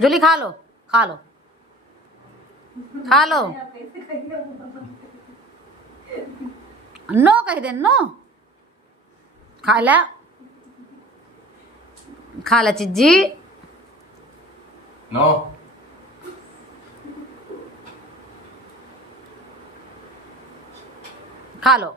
जूली खा लो खा लो खा लो। नो कह दे नो। खा ला चिज्जी। नो खा लो।